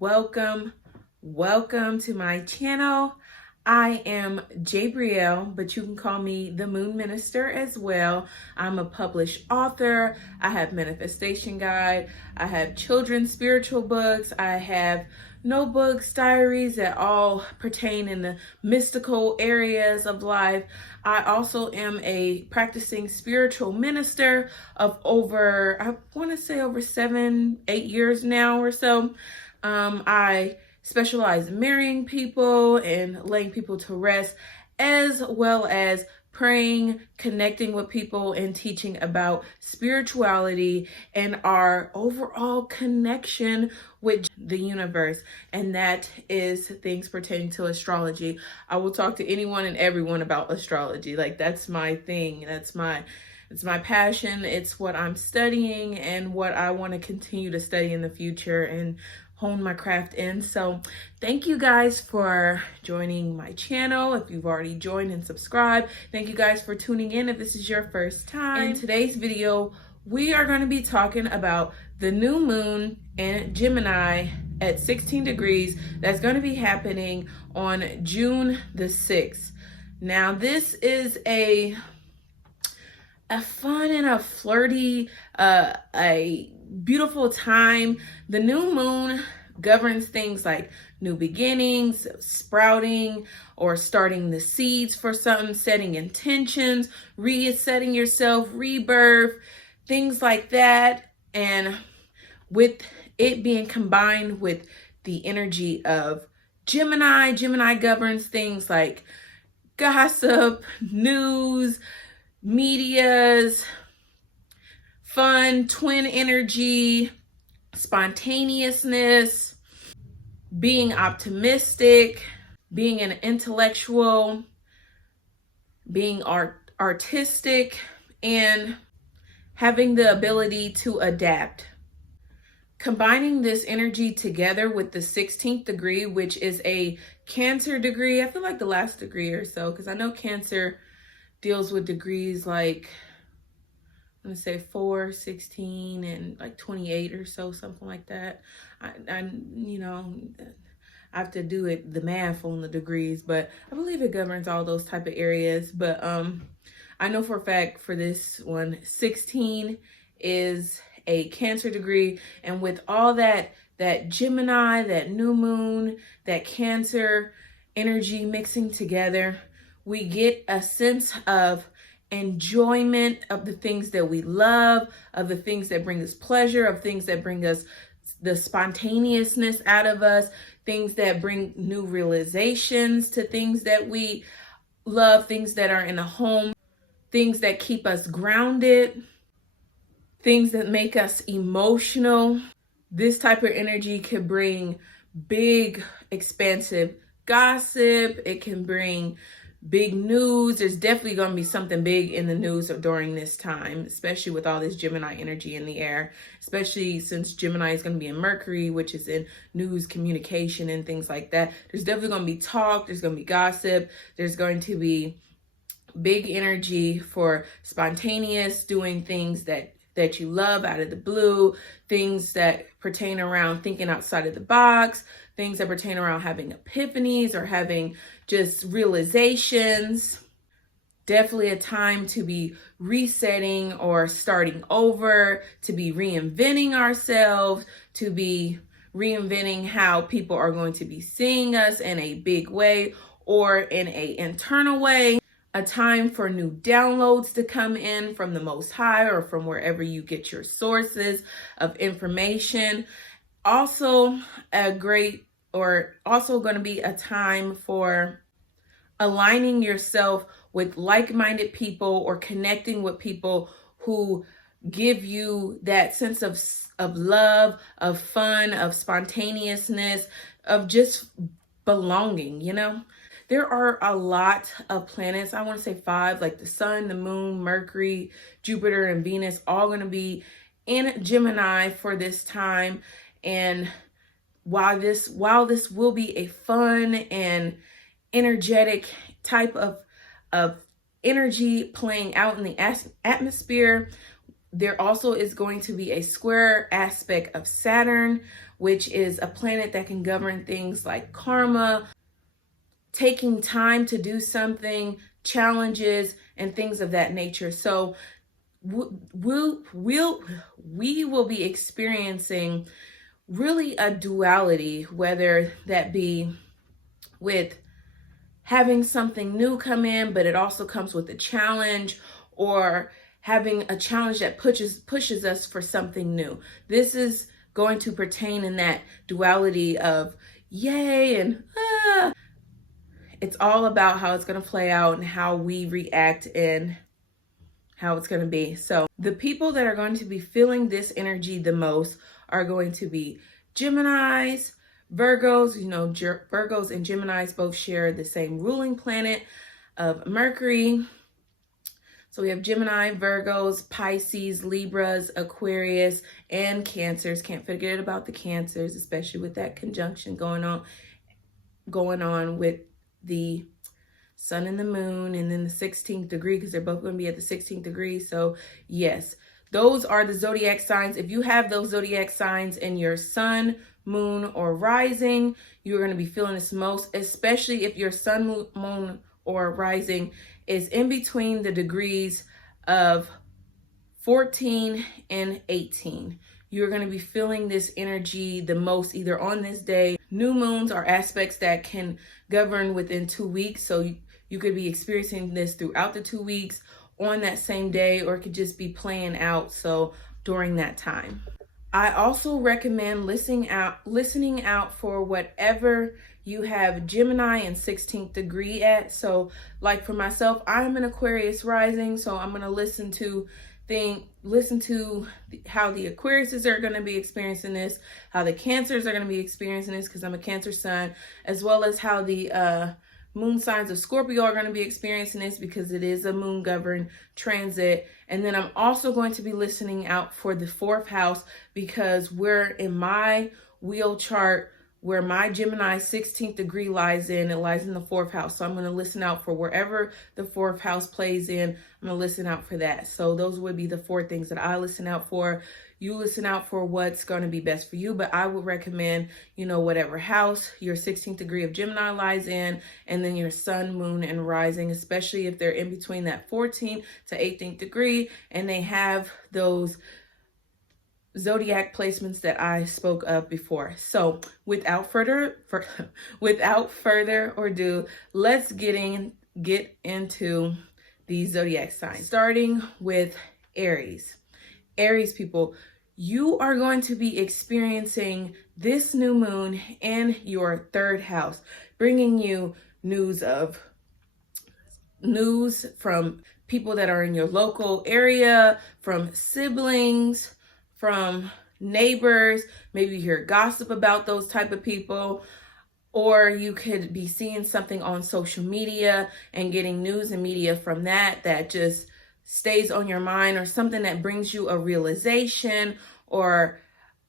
welcome, welcome to my channel. I am Jabrielle, but you can call me the Moon Minister as well. I'm a published author. I have manifestation guide. I have children's spiritual books. I have notebooks, diaries that all pertain in the mystical areas of life. I also am a practicing spiritual minister of I want to say over 7-8 years now or so. I specialize in marrying people and laying people to rest, as well as praying, connecting with people, and teaching about spirituality and our overall connection with the universe. And that is things pertaining to astrology. I will talk to anyone and everyone about astrology. Like, that's my thing. It's my passion. It's what I'm studying and what I want to continue to study in the future and hone my craft in. So thank you guys for joining my channel. If you've already joined and subscribed, thank you guys for tuning in if this is your first time. In today's video, we are going to be talking about the new moon in Gemini at 16 degrees. That's going to be happening on June the 6th. Now, this is a fun and a flirty, a beautiful time. The new moon governs things like new beginnings, sprouting, or starting the seeds for something, setting intentions, resetting yourself, rebirth, things like that. And with it being combined with the energy of Gemini, Gemini governs things like gossip, news, medias, fun, twin energy, spontaneousness, being optimistic, being an intellectual, being artistic, and having the ability to adapt. Combining this energy together with the 16th degree, which is a Cancer degree. I feel like the last degree or so, because I know Cancer deals with degrees like, I'm gonna say 4, 16, and like 28 or so, something like that. I have to do the math on the degrees, but I believe it governs all those type of areas. But I know for a fact for this one, 16 is a Cancer degree, and with all that Gemini, that new moon, that Cancer energy mixing together, we get a sense of enjoyment of the things that we love, of the things that bring us pleasure, of things that bring us the spontaneousness out of us, things that bring new realizations to things that we love, things that are in the home, things that keep us grounded, things that make us emotional. This type of energy can bring big, expansive gossip. It can bring big news. There's definitely going to be something big in the news during this time, especially with all this Gemini energy in the air, especially since Gemini is going to be in Mercury, which is in news, communication, and things like that. There's definitely going to be talk. There's going to be gossip. There's going to be big energy for spontaneous, doing things that you love out of the blue, things that pertain around thinking outside of the box, things that pertain around having epiphanies or having just realizations. Definitely a time to be resetting or starting over, to be reinventing ourselves, to be reinventing how people are going to be seeing us in a big way or in an internal way. A time for new downloads to come in from the Most High or from wherever you get your sources of information. Also going to be a time for aligning yourself with like-minded people or connecting with people who give you that sense of love, of fun, of spontaneousness, of just belonging, There are a lot of planets, I want to say 5, like the sun, the moon, Mercury, Jupiter, and Venus, all going to be in Gemini for this time. And while this will be a fun and energetic type of energy playing out in the atmosphere, there also is going to be a square aspect of Saturn, which is a planet that can govern things like karma, taking time to do something, challenges, and things of that nature. So we will be experiencing really a duality, whether that be with having something new come in, but it also comes with a challenge, or having a challenge that pushes us for something new. This is going to pertain in that duality of yay and It's all about how it's going to play out and how we react and how it's going to be. So the people that are going to be feeling this energy the most are going to be Geminis, Virgos. You know, Virgos and Geminis both share the same ruling planet of Mercury. So we have Gemini, Virgos, Pisces, Libras, Aquarius, and Cancers. Can't forget about the Cancers, especially with that conjunction going on with the Sun and the Moon, and then the 16th degree, because they're both going to be at the 16th degree. So yes, those are the zodiac signs. If you have those zodiac signs in your Sun, Moon, or Rising, you're going to be feeling this most, especially if your Sun, Moon, or Rising is in between the degrees of 14 and 18. You're going to be feeling this energy the most either on this day. New moons are aspects that can govern within 2 weeks. So you could be experiencing this throughout the 2 weeks, on that same day, or it could just be playing out. So during that time, I also recommend listening out for whatever you have Gemini and 16th degree at. So like for myself, I'm an Aquarius rising, so I'm going to listen to how the Aquariuses are going to be experiencing this, how the Cancers are going to be experiencing this, because I'm a Cancer sun, as well as how the moon signs of Scorpio are going to be experiencing this, because it is a moon governed transit. And then I'm also going to be listening out for the 4th house, because we're in my wheel chart where my Gemini 16th degree lies in. It lies in the 4th house. So I'm going to listen out for wherever the 4th house plays in. I'm going to listen out for that. So those would be the 4 things that I listen out for. You listen out for what's going to be best for you, but I would recommend, whatever house your 16th degree of Gemini lies in, and then your Sun, Moon, and Rising, especially if they're in between that 14th to 18th degree and they have those zodiac placements that I spoke of before. So without further ado, let's get into these zodiac signs, starting with Aries. Aries people, you are going to be experiencing this new moon in your 3rd house, bringing you news from people that are in your local area, from siblings, from neighbors. Maybe you hear gossip about those type of people, or you could be seeing something on social media and getting news and media from that just stays on your mind, or something that brings you a realization or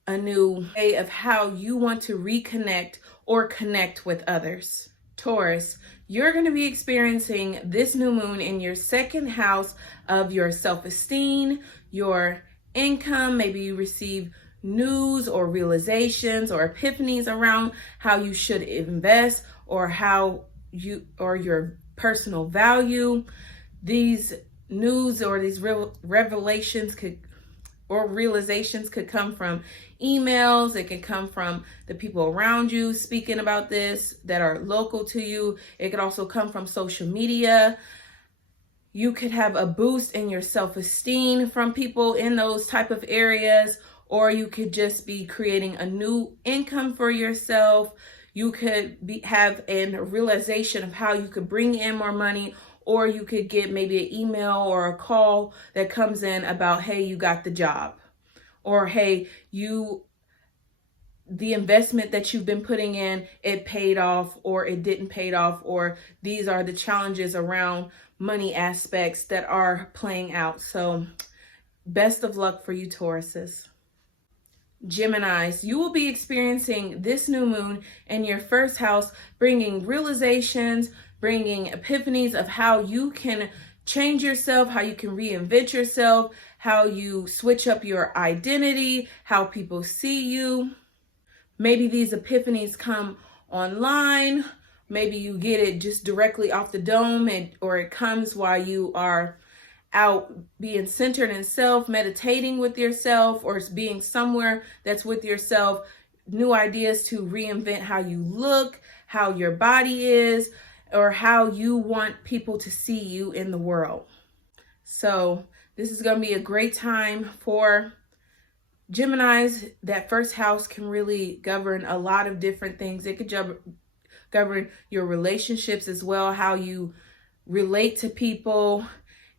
a new way of how you want to reconnect or connect with others. Taurus, you're going to be experiencing this new moon in your 2nd house of your self-esteem, your income. Maybe you receive news or realizations or epiphanies around how you should invest, or your personal value. These news or these realizations could come from emails. It can come from the people around you speaking about this that are local to you. It could also come from social media. You could have a boost in your self-esteem from people in those type of areas, or you could just be creating a new income for yourself. You could have a realization of how you could bring in more money, or you could get maybe an email or a call that comes in about, hey, you got the job, or hey, the investment that you've been putting in, it paid off, or it didn't pay off, or these are the challenges around money aspects that are playing out. So best of luck for you, Tauruses. Geminis, you will be experiencing this new moon in your 1st house, bringing realizations, bringing epiphanies of how you can change yourself, how you can reinvent yourself, how you switch up your identity, how people see you. maybe these epiphanies come online. Maybe you get it just directly off the dome, or it comes while you are out being centered in self, meditating with yourself, or being somewhere that's with yourself. New ideas to reinvent how you look, how your body is, or how you want people to see you in the world. So this is going to be a great time for Geminis. That first house can really govern a lot of different things. It could govern your relationships as well, how you relate to people.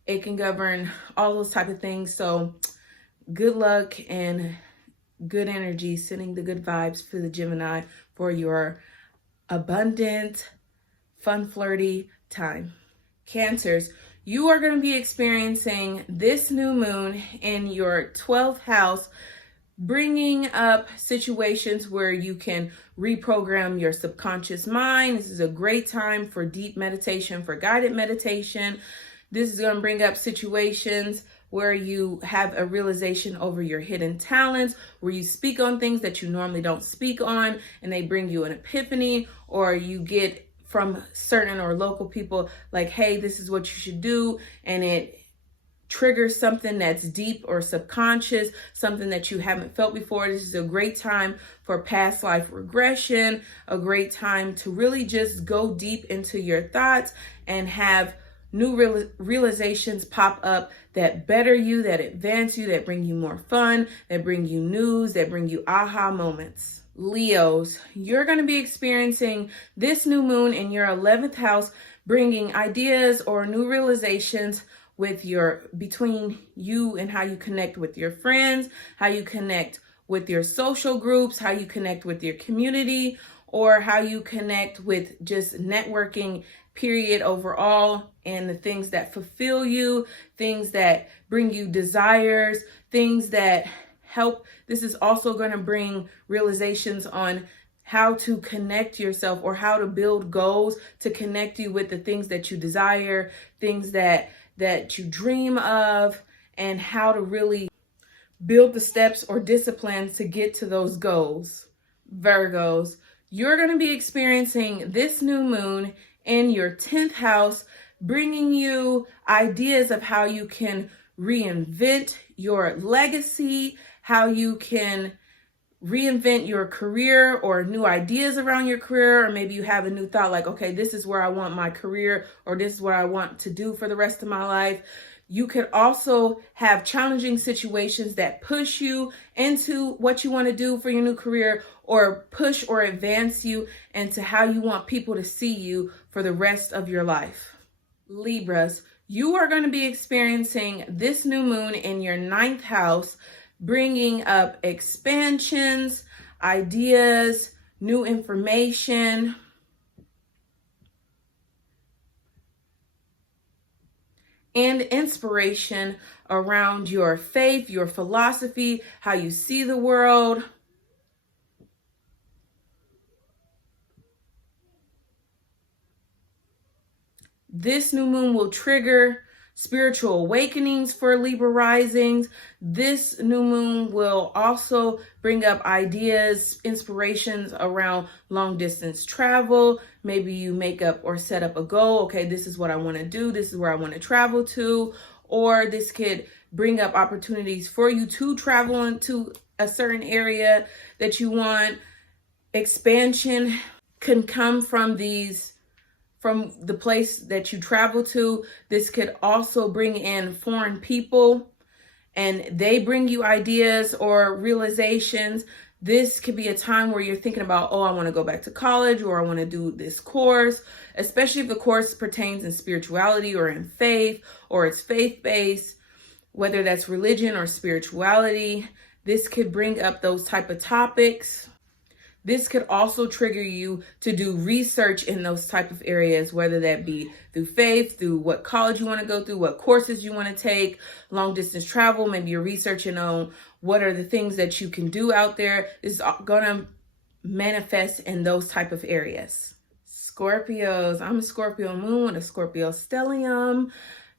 It can govern all those type of things. So good luck and good energy, sending the good vibes for the Gemini for your abundant, fun, flirty time. Cancers, you are going to be experiencing this new moon in your 12th house, bringing up situations where you can reprogram your subconscious mind. This is a great time for deep meditation, for guided meditation. This is going to bring up situations where you have a realization over your hidden talents, where you speak on things that you normally don't speak on, and they bring you an epiphany, or you get from certain or local people like, hey, this is what you should do, and it triggers something that's deep or subconscious, something that you haven't felt before. This is a great time for past life regression, a great time to really just go deep into your thoughts and have new realizations pop up that better you, that advance you, that bring you more fun, that bring you news, that bring you aha moments. Leos, you're going to be experiencing this new moon in your 11th house, bringing ideas or new realizations between you and how you connect with your friends, how you connect with your social groups, how you connect with your community, or how you connect with just networking period overall, and the things that fulfill you, things that bring you desires, things that help. This is also going to bring realizations on how to connect yourself, or how to build goals to connect you with the things that you desire, things that you dream of, and how to really build the steps or disciplines to get to those goals. Virgos, you're going to be experiencing this new moon in your 10th house, bringing you ideas of how you can reinvent your legacy, how you can reinvent your career, or new ideas around your career. Or maybe you have a new thought like, okay, this is where I want my career, or this is what I want to do for the rest of my life. You could also have challenging situations that push you into what you want to do for your new career, or push or advance you into how you want people to see you for the rest of your life. Libras, you are going to be experiencing this new moon in your 9th house, bringing up expansions, ideas, new information, and inspiration around your faith, your philosophy, how you see the world. This new moon will trigger spiritual awakenings for Libra risings. This new moon will also bring up ideas, inspirations around long distance travel. Maybe you make up or set up a goal. Okay, this is what I want to do. This is where I want to travel to. Or this could bring up opportunities for you to travel into a certain area that you want. Expansion can come from the place that you travel to. This could also bring in foreign people, and they bring you ideas or realizations. This could be a time where you're thinking about, oh, I want to go back to college, or I want to do this course, especially if the course pertains in spirituality or in faith, or it's faith-based, whether that's religion or spirituality. This could bring up those type of topics. This could also trigger you to do research in those type of areas, whether that be through faith, through what college you want to go through, what courses you want to take, long distance travel. Maybe you're researching on what are the things that you can do out there. This is going to manifest in those type of areas. Scorpios, I'm a Scorpio moon with a Scorpio stellium.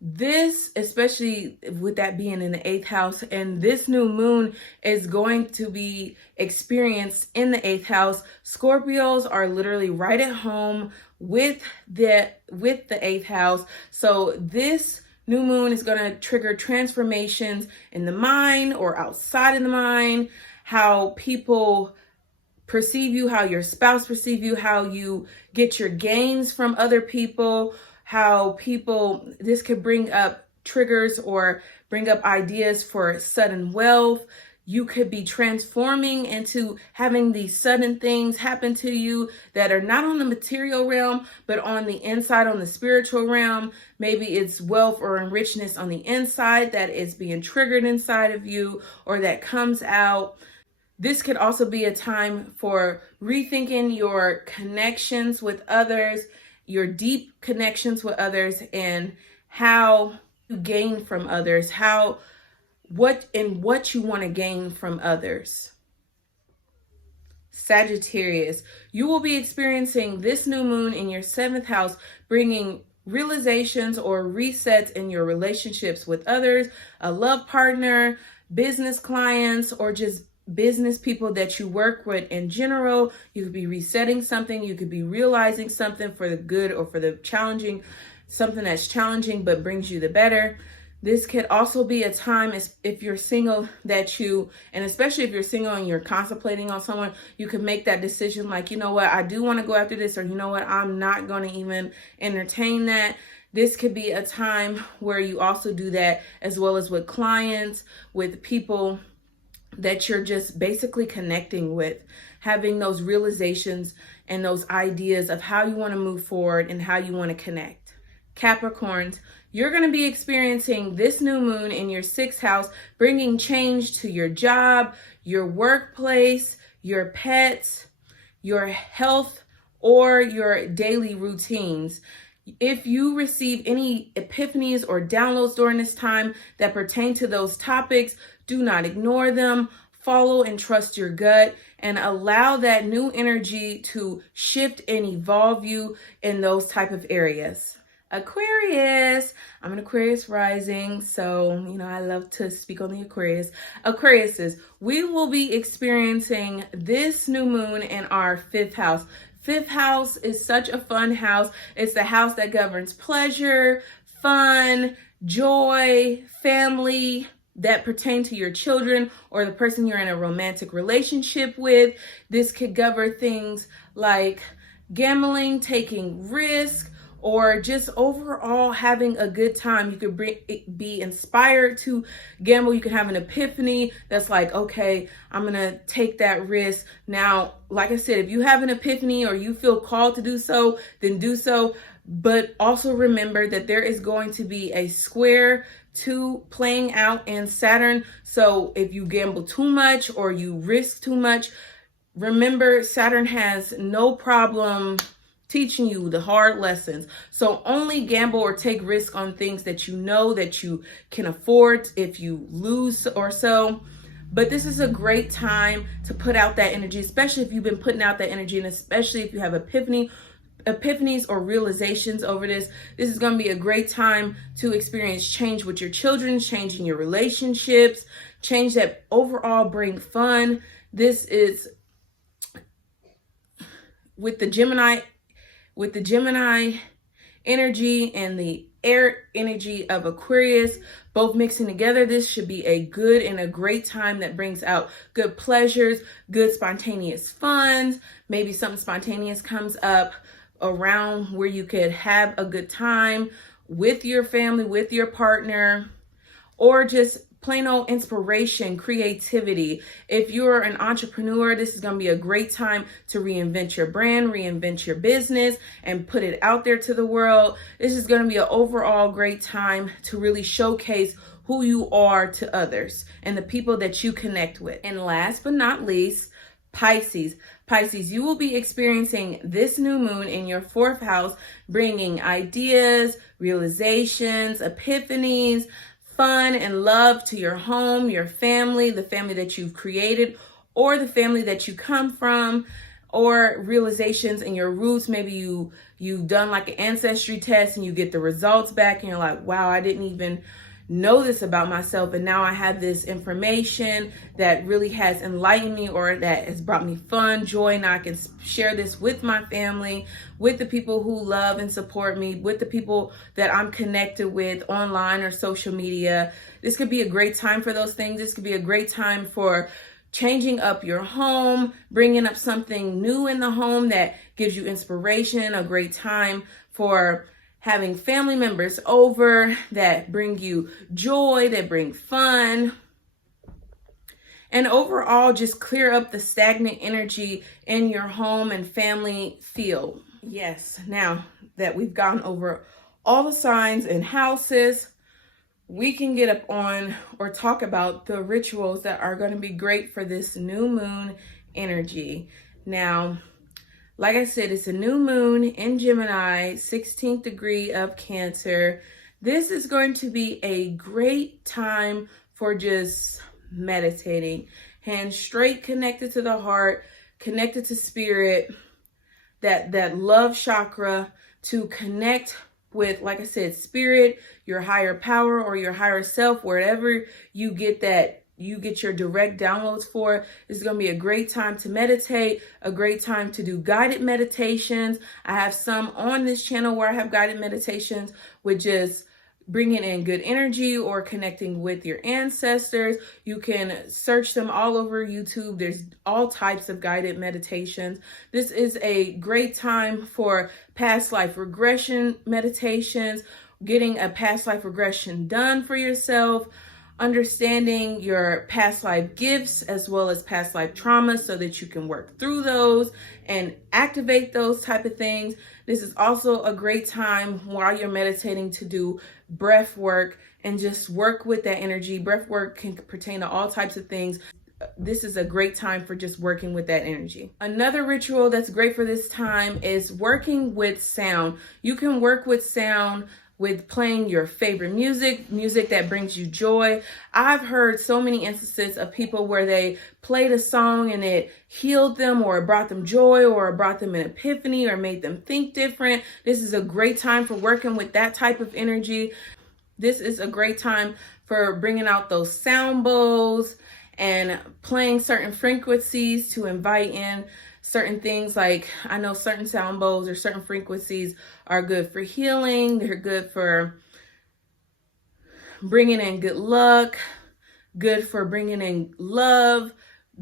This, especially with that being in the 8th house, and this new moon is going to be experienced in the 8th house. Scorpios are literally right at home with the 8th house. So this new moon is going to trigger transformations in the mind or outside of the mind, how people perceive you, how your spouse perceive you, how you get your gains from other people, how people, this could bring up triggers or bring up ideas for sudden wealth. You could be transforming into having these sudden things happen to you that are not on the material realm, but on the inside, on the spiritual realm. Maybe it's wealth or enrichment on the inside that is being triggered inside of you or that comes out. This could also be a time for rethinking your connections with others, your deep connections with others, and how you gain from others, what you want to gain from others. Sagittarius, you will be experiencing this new moon in your 7th house, bringing realizations or resets in your relationships with others, a love partner, business clients, or just business people that you work with in general. You could be resetting something. You could be realizing something for the good or for the challenging, something that's challenging but brings you the better. This could also be a time, if you're single, and especially if you're single and you're contemplating on someone, you can make that decision like, you know what, I do want to go after this, or you know what, I'm not going to even entertain that. This could be a time where you also do that, as well as with clients, with people that you're just basically connecting with, having those realizations and those ideas of how you want to move forward and how you want to connect. Capricorns, you're going to be experiencing this new moon in your 6th house, bringing change to your job, your workplace, your pets, your health, or your daily routines. If you receive any epiphanies or downloads during this time that pertain to those topics, do not ignore them. Follow and trust your gut and allow that new energy to shift and evolve you in those type of areas. Aquarius, I'm an Aquarius rising, so I love to speak on the Aquarius. Aquariuses, we will be experiencing this new moon in our 5th house. 5th house is such a fun house. It's the house that governs pleasure, fun, joy, family, that pertain to your children or the person you're in a romantic relationship with. This could govern things like gambling, taking risk, or just overall having a good time. You could be inspired to gamble. You can have an epiphany that's like, okay, I'm going to take that risk. Now, like I said, if you have an epiphany or you feel called to do so, then do so. But also remember that there is going to be a square to playing out in Saturn. So if you gamble too much or you risk too much, remember Saturn has no problem teaching you the hard lessons. So only gamble or take risk on things that you know that you can afford if you lose or so. But this is a great time to put out that energy, especially if you've been putting out that energy, and especially if you have epiphanies or realizations over this. This is going to be a great time to experience change with your children, change in your relationships, change that overall bring fun. This is with the Gemini energy and the air energy of Aquarius, both mixing together. This should be a good and a great time that brings out good pleasures, good spontaneous fun. Maybe something spontaneous comes up around where you could have a good time with your family, with your partner, or just plain old inspiration, creativity. If you're an entrepreneur, this is going to be a great time to reinvent your brand, reinvent your business, and put it out there to the world. This is going to be an overall great time to really showcase who you are to others and the people that you connect with. And last but not least, Pisces. Pisces, you will be experiencing this new moon in your 4th house, bringing ideas, realizations, epiphanies, fun and love to your home, your family, the family that you've created, or the family that you come from, or realizations in your roots. Maybe you you've done like an ancestry test and you get the results back and you're like, wow, I didn't even know this about myself, and now I have this information that really has enlightened me, or that has brought me fun, joy, and I can share this with my family, with the people who love and support me, with the people that I'm connected with online or social media. This could be a great time for those things. This could be a great time for changing up your home, bringing up something new in the home that gives you inspiration, a great time for having family members over that bring you joy, that bring fun. And overall, just clear up the stagnant energy in your home and family field. Yes, now that we've gone over all the signs and houses, we can get up on or talk about the rituals that are going to be great for this new moon energy. Now, like I said, it's a new moon in Gemini, 16th degree of Cancer. This is going to be a great time for just meditating. Hands straight connected to the heart, connected to spirit, that love chakra, to connect with, like I said, spirit, your higher power or your higher self, wherever you get your direct downloads for. This is going to be a great time to meditate, a great time to do guided meditations. I have some on this channel where I have guided meditations with just bringing in good energy or connecting with your ancestors. You can search them all over YouTube. There's all types of guided meditations. This is a great time for past life regression meditations, getting a past life regression done for yourself, understanding your past life gifts as well as past life traumas so that you can work through those and activate those type of things. This is also a great time while you're meditating to do breath work and just work with that energy. Breath work can pertain to all types of things. This is a great time for just working with that energy. Another ritual that's great for this time is working with sound. You can work with sound with playing your favorite music that brings you joy. I've heard so many instances of people where they played a song and it healed them, or it brought them joy, or it brought them an epiphany, or made them think different. This is a great time for working with that type of energy. This is a great time for bringing out those sound bowls and playing certain frequencies to invite in certain things. Like, I know certain sound bowls or certain frequencies are good for healing. They're good for bringing in good luck, good for bringing in love,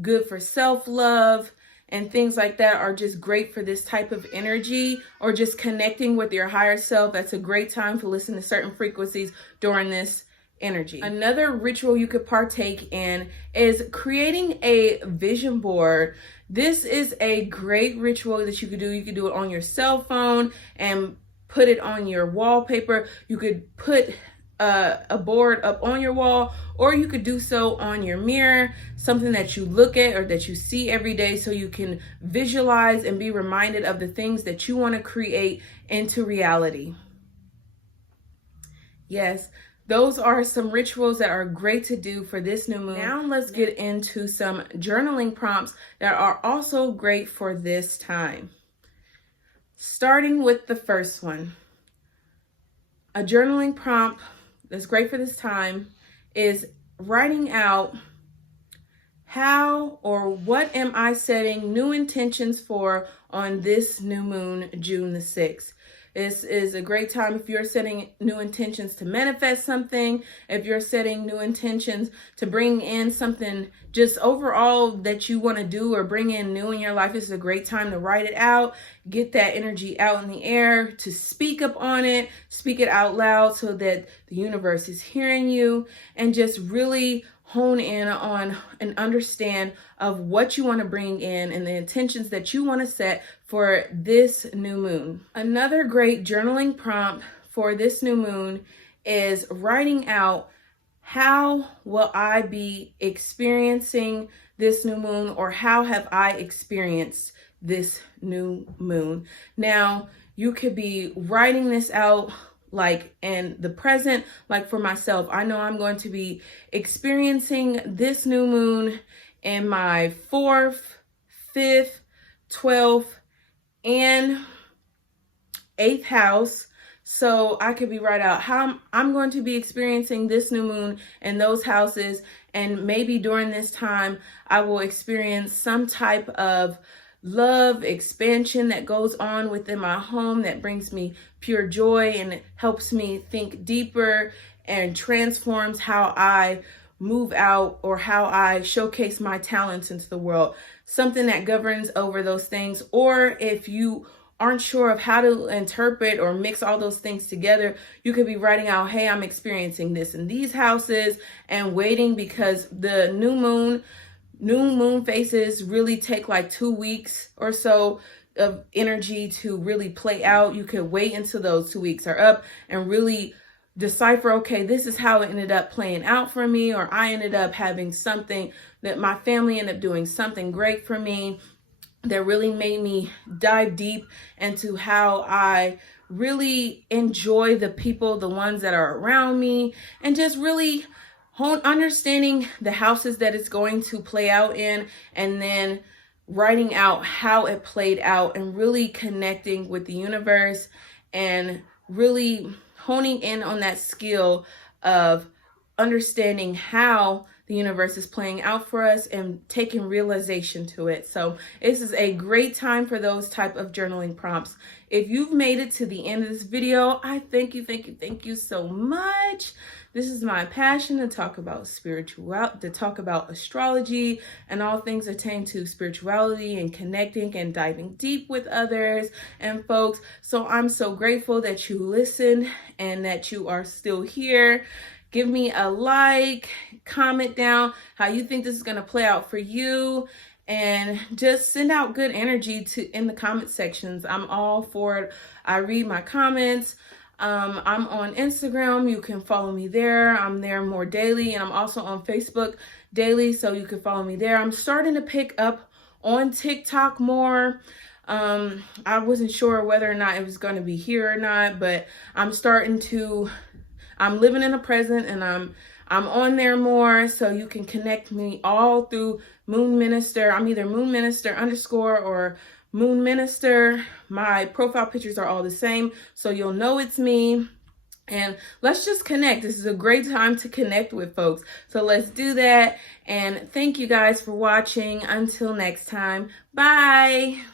good for self-love, and things like that are just great for this type of energy, or just connecting with your higher self. That's a great time to listen to certain frequencies during this energy. Another ritual you could partake in is creating a vision board. This is a great ritual that you could do. You could do it on your cell phone and put it on your wallpaper. You could put a board up on your wall, or you could do so on your mirror, something that you look at or that you see every day, so you can visualize and be reminded of the things that you want to create into reality. Yes, those are some rituals that are great to do for this new moon. Now let's get into some journaling prompts that are also great for this time. Starting with the first one. A journaling prompt that's great for this time is writing out how or what am I setting new intentions for on this new moon, June the 6th. This is a great time if you're setting new intentions to manifest something, if you're setting new intentions to bring in something just overall that you want to do or bring in new in your life. This is a great time to write it out, get that energy out in the air, to speak up on it, speak it out loud so that the universe is hearing you, and just really hone in on and understand of what you want to bring in and the intentions that you want to set for this new moon. Another great journaling prompt for this new moon is writing out, how will I be experiencing this new moon, or how have I experienced this new moon? Now, you could be writing this out like in the present. Like for myself, I know I'm going to be experiencing this new moon in my 4th, 5th, 12th, and 8th house. So I could be right out how I'm going to be experiencing this new moon in those houses. And maybe during this time, I will experience some type of love expansion that goes on within my home that brings me pure joy and helps me think deeper and transforms how I move out or how I showcase my talents into the world. Something that governs over those things. Or if you aren't sure of how to interpret or mix all those things together, you could be writing out, hey, I'm experiencing this in these houses, and waiting, because the new moon phases really take like 2 weeks or so of energy to really play out. You could wait until those 2 weeks are up and really decipher, okay, this is how it ended up playing out for me, or I ended up having something that my family ended up doing something great for me that really made me dive deep into how I really enjoy the people, the ones that are around me, and just really understanding the houses that it's going to play out in, and then writing out how it played out and really connecting with the universe and really honing in on that skill of understanding how the universe is playing out for us and taking realization to it. So this is a great time for those type of journaling prompts. If you've made it to the end of this video, I thank you so much. This is my passion, to talk about spirituality, to talk about astrology and all things pertaining to spirituality and connecting and diving deep with others and folks. So I'm so grateful that you listened and that you are still here. Give me a like, comment down how you think this is going to play out for you, and just send out good energy in the comment sections. I'm all for it. I read my comments. I'm on Instagram. You can follow me there. I'm there more daily, and I'm also on Facebook daily, so you can follow me there. I'm starting to pick up on TikTok more. I wasn't sure whether or not it was going to be here or not, but I'm living in the present, and I'm on there more, so you can connect me all through Moon Minister. I'm either Moon Minister _ or Moon Minister. My profile pictures are all the same, so you'll know it's me. And let's just connect. This is a great time to connect with folks. So let's do that. And thank you guys for watching. Until next time, bye.